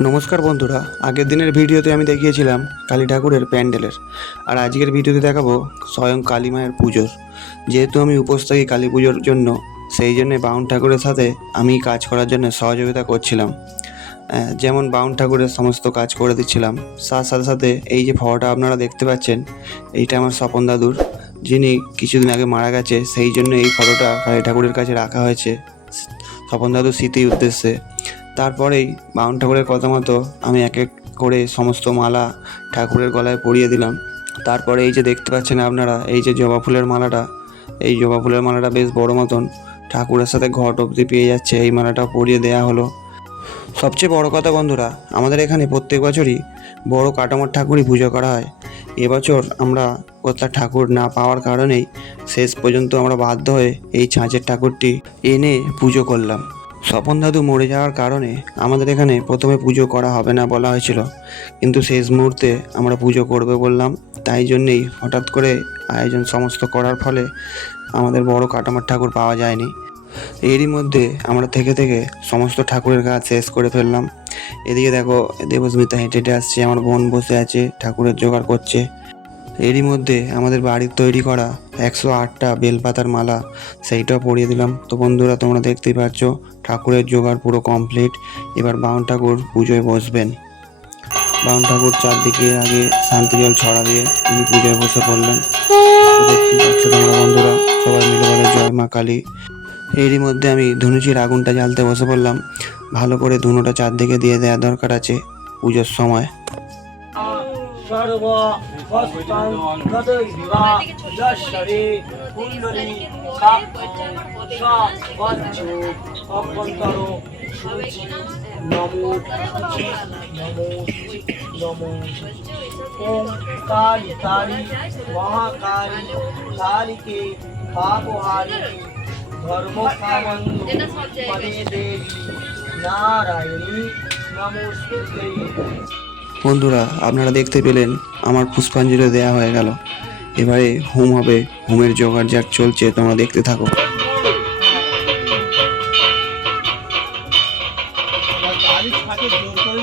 নমস্কার বন্ধুরা, আগের দিনের ভিডিওতে আমি দেখিয়েছিলাম কালী ঠাকুরের প্যান্ডেলের, আর আজকের ভিডিওতে দেখাবো স্বয়ং কালী মায়ের পুজোর। যেহেতু আমি উপোস থাকি কালী পুজোর জন্য, সেই জন্যে বাউন ঠাকুরের সাথে আমি কাজ করার জন্য সহযোগিতা করছিলাম। যেমন বাউন ঠাকুরের সমস্ত কাজ করে দিচ্ছিলাম, তার সাথে সাথে এই যে ফটোটা আপনারা দেখতে পাচ্ছেন, এইটা আমার স্বপন দাদুর, যিনি কিছুদিন আগে মারা গেছে। সেই জন্য এই ফটোটা কালী ঠাকুরের কাছে রাখা হয়েছে স্বপন দাদুর স্মৃতির উদ্দেশ্যে। তারপরেই বাউন ঠাকুরের কথা মতো আমি এক এক করে সমস্ত মালা ঠাকুরের গলায় পরিয়ে দিলাম। তারপরে এই যে দেখতে পাচ্ছেন আপনারা, এই যে জবা ফুলের মালাটা, এই জবা ফুলের মালাটা বেশ বড় মতন ঠাকুরের সাথে ঘট অবধি পেয়ে যাচ্ছে, এই মালাটা পরিয়ে দেয়া হলো। সবচেয়ে বড় কথা বন্ধুরা, আমাদের এখানে প্রত্যেক বছরই বড় কাটামার ঠাকুরই পুজো করা হয়। এবছর আমরা কোথাও ঠাকুর না পাওয়ার কারণেই শেষ পর্যন্ত আমরা বাধ্য হয়ে এই ছাঁচের ঠাকুরটি এনে পুজো করলাম। স্বপন দাদু মরে যাওয়ার কারণে আমাদের এখানে প্রথমে পুজো করা হবে না বলা হয়েছিল, কিন্তু শেষ মুহূর্তে আমরা পুজো করবে বললাম। তাই জন্যেই হঠাৎ করে আয়োজন সমস্ত করার ফলে আমাদের বড় কাটামার ঠাকুর পাওয়া যায়নি। এরই মধ্যে আমরা থেকে থেকে সমস্ত ঠাকুরের কাজ শেষ করে ফেললাম। এদিকে দেখো, দেবস্মিতা হেঁটে হেঁটে আসছে, আমার বোন বসে আছে ঠাকুরের জোগাড় করছে। এরই মধ্যে আমাদের বাড়ির তৈরি করা 108টা বেলপাতার মালা, সেইটাও পরিয়ে দিলাম। তো বন্ধুরা, তোমরা দেখতেই পাচ্ছ ঠাকুরের জোগাড় পুরো কমপ্লিট। এবার বাউন ঠাকুর পুজোয় বসবেন। বাউন ঠাকুর চারদিকে আগে শান্তি জল ছড়া দিয়ে তিনি পুজোয় বসে পড়লেন। তো দেখতেই পাচ্ছ তোমরা বন্ধুরা, সবাই মিলে বলে জয় মা কালী। এরই মধ্যে আমি ধনুচির আগুনটা জ্বালতে বসে পড়লাম। ভালো করে ধুনোটা চারদিকে দিয়ে দেওয়া দরকার আছে পুজোর সময়। काली काली महाकाली काली के पापहारी धर्म कामंदे देवी नारायणी नमोस्तुते। বন্ধুরা, আপনারা দেখতে পেলেন আমার পুষ্পাঞ্জলি দেওয়া হয়ে গেল। এবারে হোম হবে, হোমের জোগাড় যাক চলছে, তোমরা দেখতে থাকো। तारीख खाते जोर करी